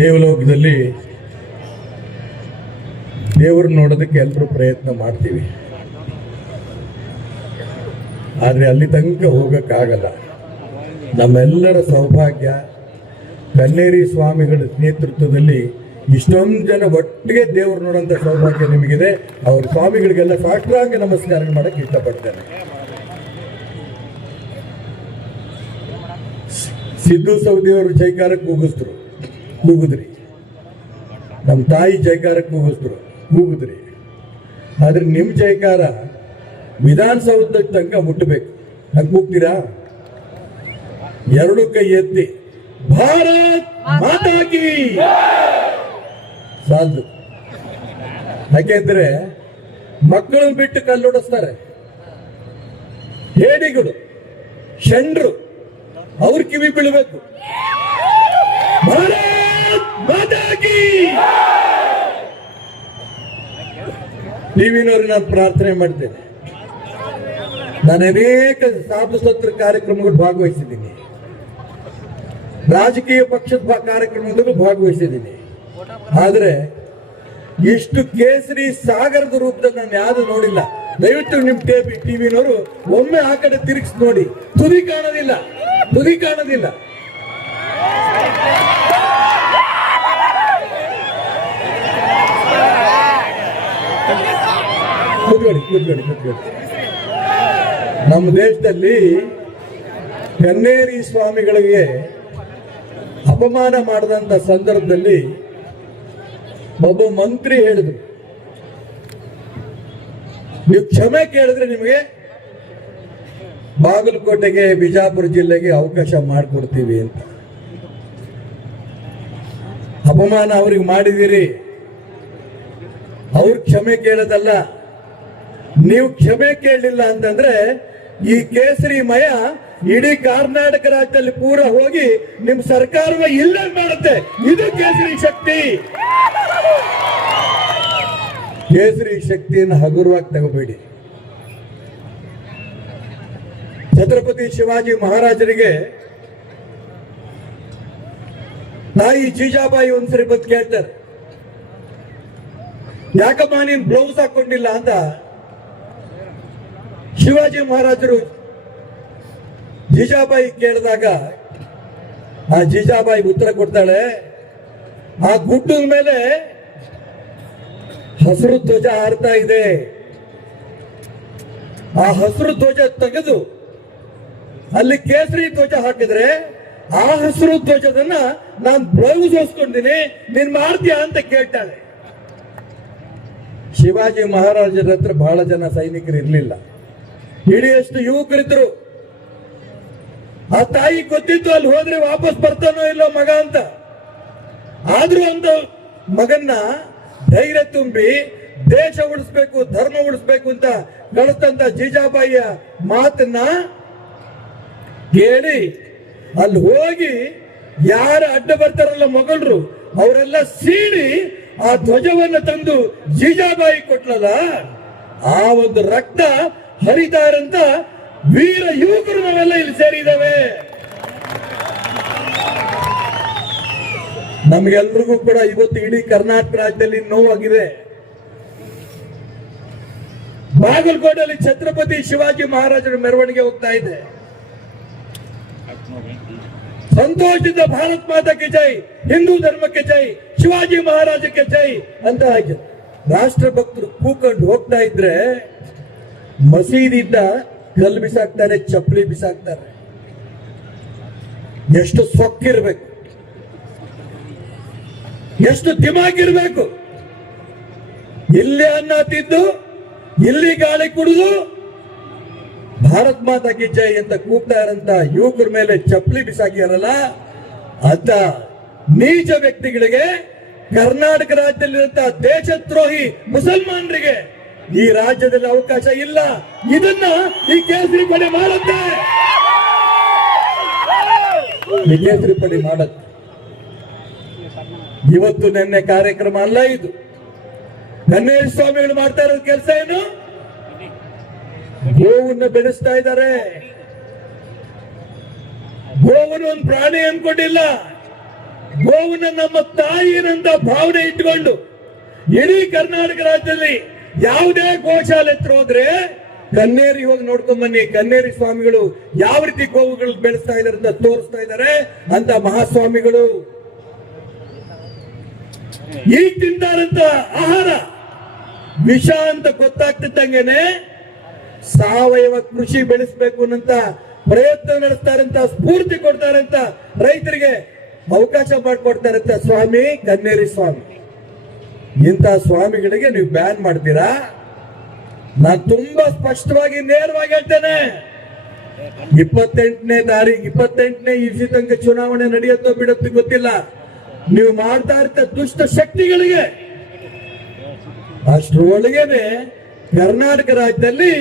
ದೇವಲೋಕದಲ್ಲಿ ದೇವ್ರನ್ನ ನೋಡೋದಕ್ಕೆ ಎಲ್ಲರೂ ಪ್ರಯತ್ನ ಮಾಡ್ತೀವಿ, ಆದರೆ ಅಲ್ಲಿ ತನಕ ಹೋಗಕ್ಕಾಗಲ್ಲ. ನಮ್ಮೆಲ್ಲರ ಸೌಭಾಗ್ಯ ಕನ್ನೇರಿ ಸ್ವಾಮಿಗಳ ನೇತೃತ್ವದಲ್ಲಿ ಇಷ್ಟೊಂದು ಜನ ಒಟ್ಟಿಗೆ ದೇವ್ರು ನೋಡೋಂಥ ಸೌಭಾಗ್ಯ ನಿಮಗಿದೆ. ಅವ್ರ ಸ್ವಾಮಿಗಳಿಗೆಲ್ಲ ಸಾಷ್ಟಾಂಗ ನಮಸ್ಕಾರ ಮಾಡಕ್ಕೆ ಇಷ್ಟಪಡ್ತೇನೆ. ಸಿದ್ದು ಸೌದಿಯವರು ಜೈಕಾರಕ್ಕೆ ಕೂಗಿದ್ರಿ, ನಮ್ಮ ತಾಯಿ ಜೈಕಾರಕ್ಕೆ ಕೂಗಿದ್ರಿ. ಆದ್ರೆ ನಿಮ್ಮ ಜೈಕಾರ ವಿಧಾನಸೌಧದ ತನಕ ಮುಟ್ಟಬೇಕು. ಹಂಗೆ ಕೂಗ್ತೀರಾ? ಎರಡು ಕೈ ಎತ್ತಿ ಭಾರತ್ ಮಾತಾ ಕೀ ಸಾಲದು. ಯಾಕೆಂದ್ರೆ ಮಕ್ಕಳನ್ನ ಬಿಟ್ಟು ಕಲ್ಲೊಡಿಸ್ತಾರೆ, ಹೇಡಿಗಳು ಶಂಡ್ರು ಅವ್ರ ಕಿವಿ ಬೀಳಬೇಕು. ಭಾರತ್ ಮಾತಾ ಕೀ. ಟಿವಿನವ್ರಿಗೆ ನಾನು ಪ್ರಾರ್ಥನೆ ಮಾಡ್ತೇನೆ. ನಾನು ಅನೇಕ ಸಾಧು ಸತ್ರ ಕಾರ್ಯಕ್ರಮಗಳು ಭಾಗವಹಿಸಿದ್ದೀನಿ, ರಾಜಕೀಯ ಪಕ್ಷದ ಕಾರ್ಯಕ್ರಮದಲ್ಲೂ ಭಾಗವಹಿಸಿದ್ದೀನಿ. ಆದ್ರೆ ಇಷ್ಟು ಕೇಸರಿ ಸಾಗರದ ರೂಪದಲ್ಲಿ ನಾನು ಯಾವುದು ನೋಡಿಲ್ಲ. ದಯವಿಟ್ಟು ನಿಮ್ ಟಿವಿನವರು ಒಮ್ಮೆ ಆ ಕಡೆ ತಿರುಗಿಸಿ ನೋಡಿ. ತುದಿ ಕಾಣೋದಿಲ್ಲ. ಕೂತ್ಕೊಳ್ಳಿ. ನಮ್ಮ ದೇಶದಲ್ಲಿ ಕನ್ನೇರಿ ಸ್ವಾಮಿಗಳಿಗೆ ಅಪಮಾನ ಮಾಡಿದಂತ ಸಂದರ್ಭದಲ್ಲಿ ಒಬ್ಬ ಮಂತ್ರಿ ಹೇಳಿದ್ರು, ನೀವು ಕ್ಷಮೆ ಕೇಳಿದ್ರೆ ನಿಮಗೆ ಬಾಗಲಕೋಟೆಗೆ ಬಿಜಾಪುರ ಜಿಲ್ಲೆಗೆ ಅವಕಾಶ ಮಾಡಿಕೊಡ್ತೀವಿ ಅಂತ. ಅಪಮಾನ ಅವ್ರಿಗೆ ಮಾಡಿದಿರಿ, ಅವ್ರ ಕ್ಷಮೆ ಕೇಳೋದಲ್ಲ. ನೀವು ಕ್ಷಮೆ ಕೇಳಲಿಲ್ಲ ಅಂತಂದ್ರೆ ಈ ಕೇಸರಿಮಯ ಇಡೀ ಕರ್ನಾಟಕ ರಾಜ್ಯದಲ್ಲಿ ಪೂರ ಹೋಗಿ ನಿಮ್ ಸರ್ಕಾರವ ಇಲ್ಲ ಮಾಡುತ್ತೆ. ಇದು ಕೇಸರಿ ಶಕ್ತಿ. ಕೇಸರಿ ಶಕ್ತಿಯನ್ನು ಹಗುರವಾಗಿ ತಗೋಬೇಡಿ. ಛತ್ರಪತಿ ಶಿವಾಜಿ ಮಹಾರಾಜರಿಗೆ ತಾಯಿ ಜೀಜಾಬಾಯಿ ಒಂದ್ಸರಿ ಬಂದು ಕೇಳ್ತಾರೆ, ಯಾಕಮ್ಮ ನೀನ್ ಬ್ಲೌಸ್ ಹಾಕೊಂಡಿಲ್ಲ ಅಂತ. ಶಿವಾಜಿ ಮಹಾರಾಜರು ಜೀಜಾಬಾಯಿ ಕೇಳಿದಾಗ ಆ ಜೀಜಾಬಾಯಿ ಉತ್ತರ ಕೊಡ್ತಾಳೆ, ಆ ಗುಡ್ಡದ ಮೇಲೆ ಹಸಿರು ಧ್ವಜ ಹಾರ್ತಾ ಇದೆ, ಆ ಹಸಿರು ಧ್ವಜ ತೆಗೆದು ಅಲ್ಲಿ ಕೇಸರಿ ಧ್ವಜ ಹಾಕಿದ್ರೆ ಆ ಹಸಿರು ಧ್ವಜದನ್ನ ನಾನು ಬ್ಲೌಸ್ ಹೊಸ್ಕೊಂಡಿನಿ, ನೀನ್ ಮಾಡ್ತೀಯಾ ಅಂತ ಕೇಳ್ತಾಳೆ. ಶಿವಾಜಿ ಮಹಾರಾಜರ ಹತ್ರ ಬಹಳ ಜನ ಸೈನಿಕರು ಇರ್ಲಿಲ್ಲ, ಹಿಡಿಯಷ್ಟು ಯುವಕರಿದ್ರು. ಆ ತಾಯಿ ಗೊತ್ತಿತ್ತು ಅಲ್ಲಿ ಹೋದ್ರೆ ವಾಪಸ್ ಬರ್ತಾನೋ ಇಲ್ಲೋ ಮಗ ಅಂತ. ಆದ್ರೂ ಅಂತ ಮಗನ್ನ ಧೈರ್ಯ ತುಂಬಿ ದೇಶ ಉಳಿಸ್ಬೇಕು, ಧರ್ಮ ಉಳಿಸ್ಬೇಕು ಅಂತ ಕಳಿಸ್ತಂತ ಜೀಜಾಬಾಯಿಯ ಮಾತನ್ನ ಕೇಳಿ ಅಲ್ಲಿ ಹೋಗಿ ಯಾರು ಅಡ್ಡ ಬರ್ತಾರಲ್ಲ ಮೊಘಲರು ಅವರೆಲ್ಲ ಸೀಡಿ ಆ ಧ್ವಜವನ್ನು ತಂದು ಜೀಜಾಬಾಯಿ ಕೊಟ್ಲಲ್ಲ, ಆ ಒಂದು ರಕ್ತ ಹರಿತಾರಂತ ವೀರ ಯುವಕರು ನಾವೆಲ್ಲ ಇಲ್ಲಿ ಸೇರಿದ್ದೇವೆ. ನಮ್ಗೆಲ್ರಿಗೂ ಕೂಡ ಇವತ್ತು ಇಡೀ ಕರ್ನಾಟಕ ರಾಜ್ಯದಲ್ಲಿ ನೋವಾಗಿದೆ. ಬಾಗಲಕೋಟೆಯಲ್ಲಿ ಛತ್ರಪತಿ ಶಿವಾಜಿ ಮಹಾರಾಜರ ಮೆರವಣಿಗೆ ಹೋಗ್ತಾ ಇದೆ. ಸಂತೋಷದಿಂದ ಭಾರತ್ ಮಾತಾ ಕಿ ಜೈ, ಹಿಂದೂ ಧರ್ಮಕ್ಕೆ ಜೈ, ಶಿವಾಜಿ ಮಹಾರಾಜಕ್ಕೆ ಜೈ ಅಂತ ರಾಷ್ಟ್ರ ಭಕ್ತರು ಕೂಕೊಂಡು ಹೋಗ್ತಾ ಇದ್ರೆ ಮಸೀದಿಯಿಂದ ಕಲ್ಲು ಬಿಸಾಕ್ತಾರೆ, ಚಪ್ಪಲಿ ಬಿಸಾಕ್ತಾರೆ. ಎಷ್ಟು ಸೊಕ್ಕಿರ್ಬೇಕು, ಎಷ್ಟು ದಿಮಾಗಿರ್ಬೇಕು. ಇಲ್ಲಿ ಅನ್ನ ತಿಂದು ಇಲ್ಲಿ ಗಾಳಿ ಕುಡಿದು ಭಾರತ್ ಮಾತಾ ಕಿ ಜೈ ಅಂತ ಕೂಗ್ತಾ ಇರಂತ ಯುವಕರ ಮೇಲೆ ಚಪ್ಪಲಿ ಬಿಸಾಕಿರಲ್ಲ ಅಂತ ನೀಚ ವ್ಯಕ್ತಿಗಳಿಗೆ, ಕರ್ನಾಟಕ ರಾಜ್ಯದಲ್ಲಿರುವಂತಹ ದೇಶದ್ರೋಹಿ ಮುಸಲ್ಮಾನರಿಗೆ ಈ ರಾಜ್ಯದಲ್ಲಿ ಅವಕಾಶ ಇಲ್ಲ. ಇದನ್ನ ಈ ಕೇಸರಿ ಪಡೆ ಮಾಡುತ್ತೆ. ಈ ಕೇಸರಿ ಪಡೆ ಮಾಡುತ್ತೆ. ಇವತ್ತು ನಿನ್ನೆ ಕಾರ್ಯಕ್ರಮ ಅಲ್ಲ ಇದು. ಕನ್ನೇರಿ ಸ್ವಾಮಿಗಳು ಮಾಡ್ತಾ ಇರೋದು ಕೆಲಸ ಏನು? ಗೋವನ್ನು ಬೆಳೆಸ್ತಾ ಇದ್ದಾರೆ. ಗೋವನ್ನು ಒಂದು ಪ್ರಾಣಿ ಅನ್ಕೊಂಡಿಲ್ಲ, ಗೋವನ್ನ ನಮ್ಮ ತಾಯಿನಂತ ಭಾವನೆ ಇಟ್ಕೊಂಡು ಇಡೀ ಕರ್ನಾಟಕ ರಾಜ್ಯದಲ್ಲಿ ಯಾವುದೇ ಗೋಶಾಲೆ ಹತ್ರ ಹೋದ್ರೆ ಕನ್ನೇರಿ ಹೋಗಿ ನೋಡ್ಕೊಂಡ್ ಬನ್ನಿ. ಕನ್ನೇರಿ ಸ್ವಾಮಿಗಳು ಯಾವ ರೀತಿ ಗೋವುಗಳು ಬೆಳೆಸ್ತಾ ಇದಾರೆ ಅಂತ ತೋರಿಸ್ತಾ ಇದ್ದಾರೆ ಅಂತ ಮಹಾಸ್ವಾಮಿಗಳು. ಈಗ ತಿಂತಾರಂತ ಆಹಾರ ವಿಷ ಅಂತ ಗೊತ್ತಾಗ್ತಿದ್ದಂಗೆನೆ ಸಾವಯವ ಕೃಷಿ ಬೆಳೆಸಬೇಕು ಅನ್ನಂತ ಪ್ರಯತ್ನ ನಡೆಸ್ತಾರಂತ, ಸ್ಫೂರ್ತಿ ಕೊಡ್ತಾರಂತ, ರೈತರಿಗೆ ಅವಕಾಶ ಮಾಡಿಕೊಡ್ತಾರಂತ ಸ್ವಾಮಿ ಕನ್ನೇರಿ ಸ್ವಾಮಿ. ಇಂಥ ಸ್ವಾಮಿಗಳಿಗೆ ನೀವು ಬ್ಯಾನ್ ಮಾಡ್ತೀರಾ? ನಾನು ತುಂಬಾ ಸ್ಪಷ್ಟವಾಗಿ ನೇರವಾಗಿ ಹೇಳ್ತೇನೆ, 28ನೇ ಇಸಿ ತನಕ ಚುನಾವಣೆ ನಡೆಯುತ್ತೋ ಬಿಡುತ್ತೋ ಗೊತ್ತಿಲ್ಲ. ನೀವು ಮಾಡ್ತಾ ಇರ್ತ ದುಷ್ಟ ಶಕ್ತಿಗಳಿಗೆ ಅಷ್ಟರೊಳಗೇನೆ ಕರ್ನಾಟಕ ರಾಜ್ಯದಲ್ಲಿ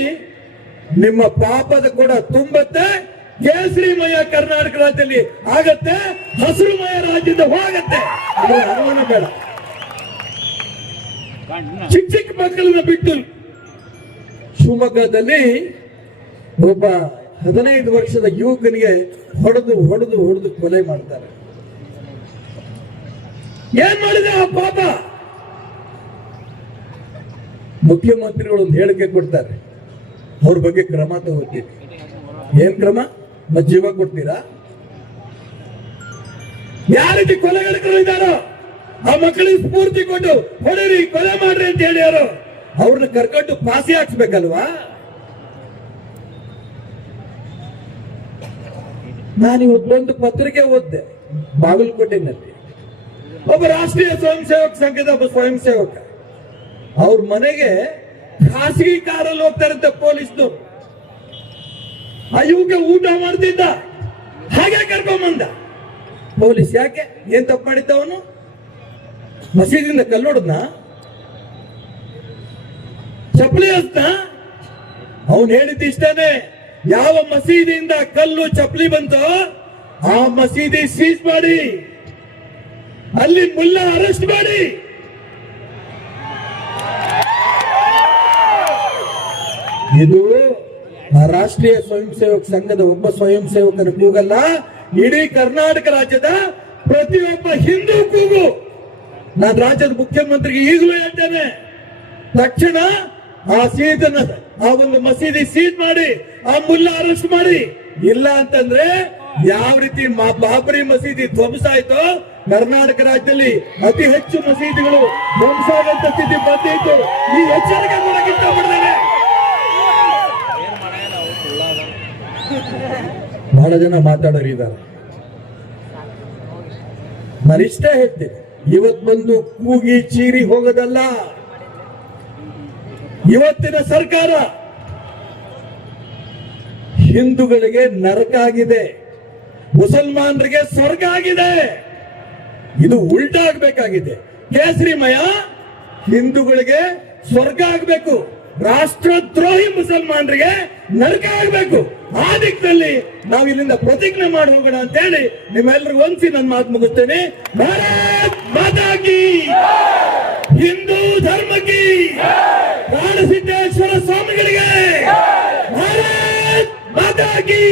ನಿಮ್ಮ ಪಾಪದ ಕೂಡ ತುಂಬತ್ತೆ. ಕೇಸರಿಮಯ ಕರ್ನಾಟಕ ರಾಜ್ಯದಲ್ಲಿ ಆಗತ್ತೆ, ಹಸಿರುಮಯ ರಾಜ್ಯದ ಹೋಗತ್ತೆ, ಅನುಮಾನ ಬೇಡ. ಚಿಕ್ಕ ಚಿಕ್ಕ ಮಕ್ಕಳನ್ನ ಬಿಟ್ಟು ಶಿವಮೊಗ್ಗದಲ್ಲಿ ಒಬ್ಬ 15 ವರ್ಷದ ಯುವಕನಿಗೆ ಹೊಡೆದು ಕೊಲೆ ಮಾಡ್ತಾರೆ. ಏನ್ ಮಾಡಿದೆ ಆ ಪಾಪ? ಮುಖ್ಯಮಂತ್ರಿಗಳು ಒಂದು ಹೇಳಿಕೆ ಕೊಡ್ತಾರೆ, ಅವ್ರ ಬಗ್ಗೆ ಕ್ರಮ ತಗೋತೀವಿ. ಏನ್ ಕ್ರಮ? ಜೀವ ಕೊಡ್ತೀರಾ? ಯಾವ ರೀತಿ ಕೊಲೆಗಳಿದ್ದಾರೋ ಆ ಮಕ್ಕಳಿಗೆ ಸ್ಫೂರ್ತಿ ಕೊಟ್ಟು ಹೊಡೆರಿ, ಕೊಲೆ ಮಾಡ್ರಿ ಅಂತ ಹೇಳಿ ಯಾರು ಅವ್ರನ್ನ ಕರ್ಕೊಂಡು ಫಾಸಿ ಹಾಕ್ಸ್ಬೇಕಲ್ವಾ? ನಾನು ಇವತ್ತೊಂದು ಪತ್ರಿಕೆ ಓದಿದೆ ಬಾಗಲಕೋಟೆನಲ್ಲಿ. ಒಬ್ಬ ರಾಷ್ಟ್ರೀಯ ಸ್ವಯಂ ಸೇವಕ ಸಂಘದ ಒಬ್ಬ ಸ್ವಯಂ ಸೇವಕ ಅವ್ರ ಮನೆಗೆ ಖಾಸಗಿ ಕಾರಲ್ಲಿ ಹೋಗ್ತಾರಂತೆ ಪೊಲೀಸ್ನು. ಆ ಯುವಕ ಊಟ ಮಾಡ್ತಿದ್ದ, ಹಾಗೆ ಕರ್ಕೊಂಬಂದ ಪೊಲೀಸ್. ಯಾಕೆ? ಏನ್ ತಪ್ಪು ಮಾಡಿದ್ದ ಅವನು? ಮಸೀದಿಯಿಂದ ಕಲ್ಲೊಡದ್ನ, ಚಪ್ಪಲಿ ಹಸ್ನ. ಅವನು ಹೇಳಿದ್ದು ಇಷ್ಟೇನೆ, ಯಾವ ಮಸೀದಿಯಿಂದ ಕಲ್ಲು ಚಪ್ಪಲಿ ಬಂತೋ ಆ ಮಸೀದಿ ಸೀಜ್ ಮಾಡಿ, ಅಲ್ಲಿ ಮುಲ್ಲಾ ಅರೆಸ್ಟ್ ಮಾಡಿ. ಇದು ರಾಷ್ಟ್ರೀಯ ಸ್ವಯಂ ಸೇವಕ ಸಂಘದ ಒಬ್ಬ ಸ್ವಯಂ ಸೇವಕನ ಕೂಗಲ್ಲ, ಇಡೀ ಕರ್ನಾಟಕ ರಾಜ್ಯದ ಪ್ರತಿಯೊಬ್ಬ ಹಿಂದೂ ಕೂಗು. ನಾನು ರಾಜ್ಯದ ಮುಖ್ಯಮಂತ್ರಿಗೆ ಈಗಲೂ ಹೇಳ್ತೇನೆ, ತಕ್ಷಣ ಆ ಒಂದು ಮಸೀದಿ ಸೀಜ್ ಮಾಡಿ, ಆ ಮುಲ್ಲಾ ಅರೆಸ್ಟ್ ಮಾಡಿ. ಇಲ್ಲ ಅಂತಂದ್ರೆ ಯಾವ ರೀತಿ ಬಾಬರಿ ಮಸೀದಿ ಧ್ವಂಸ ಆಯ್ತೋ, ಕರ್ನಾಟಕ ರಾಜ್ಯದಲ್ಲಿ ಅತಿ ಹೆಚ್ಚು ಮಸೀದಿಗಳು ಧ್ವಂಸ ಆಗುವಂತ ಸ್ಥಿತಿ ಬಂದಿತ್ತು. ಈ ಎಚ್ಚರಿಕೆ ಕೊಡಕ್ಕೆ ಇಷ್ಟಪಡ್ತೇನೆ. ಬಹಳ ಜನ ಮಾತಾಡೋರು ಇದ್ದಾರೆ. ನಾನಿಷ್ಟೇ ಹೇಳ್ತೇನೆ, ಇವತ್ತು ಬಂದು ಕೂಗಿ ಚೀರಿ ಹೋಗೋದಲ್ಲ. ಇವತ್ತಿನ ಸರ್ಕಾರ ಹಿಂದೂಗಳಿಗೆ ನರಕ ಆಗಿದೆ, ಮುಸಲ್ಮಾನರಿಗೆ ಸ್ವರ್ಗ ಆಗಿದೆ. ಇದು ಉಲ್ಟಾ ಆಗ್ಬೇಕಾಗಿದೆ. ಕೇಸರಿಮಯ ಹಿಂದೂಗಳಿಗೆ ಸ್ವರ್ಗ ಆಗ್ಬೇಕು, ರಾಷ್ಟ್ರದ್ರೋಹಿ ಮುಸಲ್ಮಾನರಿಗೆ ನರಕ ಆಗ್ಬೇಕು. ಆ ದಿಕ್ಕಲ್ಲಿ ನಾವು ಇಲ್ಲಿಂದ ಪ್ರತಿಜ್ಞೆ ಮಾಡಿ ಹೋಗೋಣ ಅಂತ ಹೇಳಿ ನಿಮ್ಮೆಲ್ಲರಿಗೂ ಒಂದ್ಸಿ ನನ್ನ ಮಾತು ಮುಗಿಸ್ತೇನೆ. ಭಾರತ್ ಮಾತಾ ಕೀ, ಹಿಂದೂ ಧರ್ಮಕ್ಕೆ, ಕಾಡಸಿದ್ದೇಶ್ವರ ಸ್ವಾಮಿಗಳಿಗೆ ಭಾರತ್ ಮಾತಾ ಕೀ.